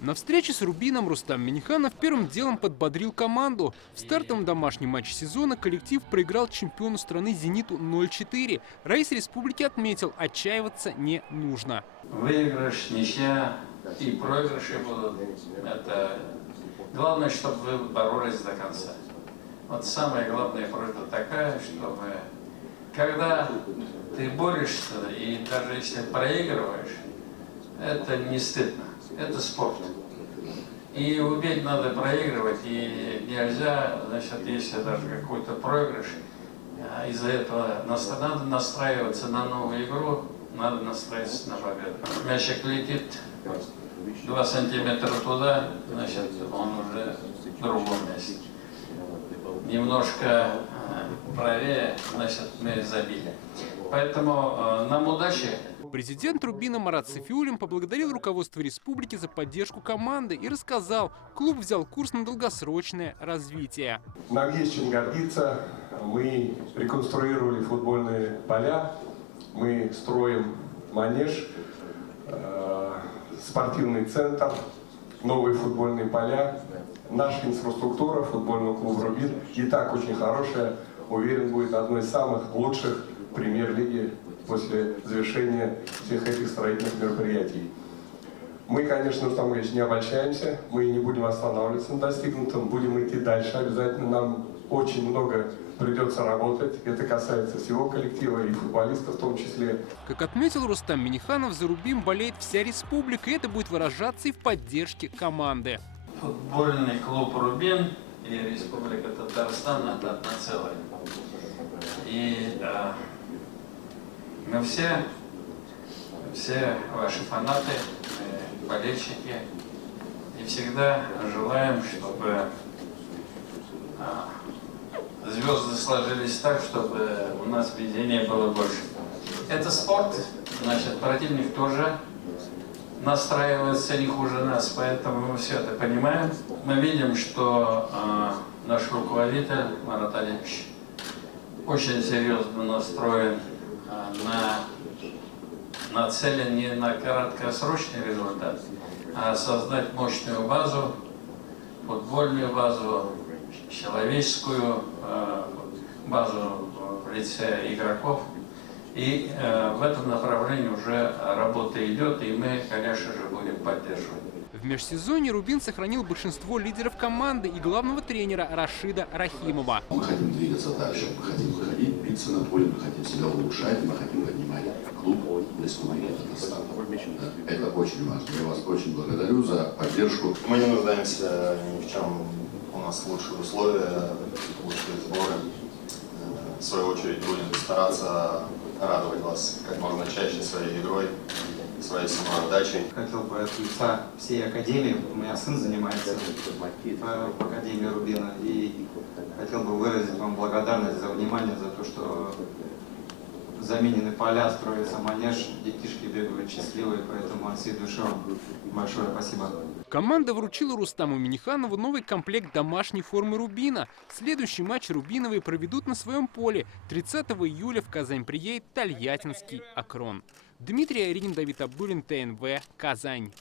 На встрече с Рубином Рустам Минниханов первым делом подбодрил команду. В стартовом домашнем матче сезона коллектив проиграл чемпиону страны «Зениту» 0-4. Раис республики отметил, отчаиваться не нужно. Выигрыш, ничья и проигрыши будут. Это главное, чтобы вы боролись до конца. Вот самая главная просьба такая, чтобы когда ты борешься, и даже если проигрываешь, это не стыдно. Это спорт. И уметь надо проигрывать, и нельзя, значит, если даже какой-то проигрыш, из-за этого надо настраиваться на новую игру, надо настраиваться на победу. Мячик летит 2 сантиметра туда, значит, он уже в другом месте. Немножко правее, значит, мы забили. Поэтому нам удачи. Президент Рубина Марат Сафиуллин поблагодарил руководство республики за поддержку команды и рассказал, клуб взял курс на долгосрочное развитие. Нам есть чем гордиться. Мы реконструировали футбольные поля, мы строим манеж, спортивный центр, новые футбольные поля. Наша инфраструктура футбольного клуба «Рубин» и так очень хорошая. Уверен, будет одной из самых лучших премьер-лиги после завершения всех этих строительных мероприятий. Мы, конечно, Рустам Ильич, не обольщаемся, мы не будем останавливаться на достигнутом, будем идти дальше. Обязательно нам очень много придется работать. Это касается всего коллектива и футболистов в том числе. Как отметил Рустам Минниханов, за Рубин болеет вся республика, и это будет выражаться и в поддержке команды. Футбольный клуб «Рубин» и Республика Татарстан – это одно целое. И мы все ваши фанаты, болельщики, и всегда желаем, чтобы звезды сложились так, чтобы у нас везения было больше. Это спорт, значит, противник тоже настраивается не хуже нас, поэтому мы все это понимаем. Мы видим, что наш руководитель Марат Алиевич очень серьезно настроен, нацелен не на краткосрочный результат, а создать мощную базу, футбольную базу, человеческую базу в лице игроков. И в этом направлении уже работа идет, и мы, конечно же, будем поддерживать. В межсезонье Рубин сохранил большинство лидеров команды и главного тренера Рашида Рахимова. Мы хотим двигаться дальше, мы хотим выходить, биться на поле, мы хотим себя улучшать, мы хотим поднимать клуб Республики Татарстан. Это очень важно. Я вас очень благодарю за поддержку. Мы не нуждаемся ни в чем. У нас лучшие условия, лучшие сборы. В свою очередь будем стараться радовать вас как можно чаще своей игрой, своей самоотдачей. Хотел бы от лица всей академии, у меня сын занимается в академии Рубина, и хотел бы выразить вам благодарность за внимание, за то, что заменены поля, строится манеж, детишки бегают счастливые, поэтому от всей души вам большое спасибо. Команда вручила Рустаму Минниханову новый комплект домашней формы Рубина. Следующий матч рубиновые проведут на своем поле. 30 июля в Казань приедет Тольяттинский Акрон. Дмитрий Айрин, Давид Абдуллин, ТНВ, Казань.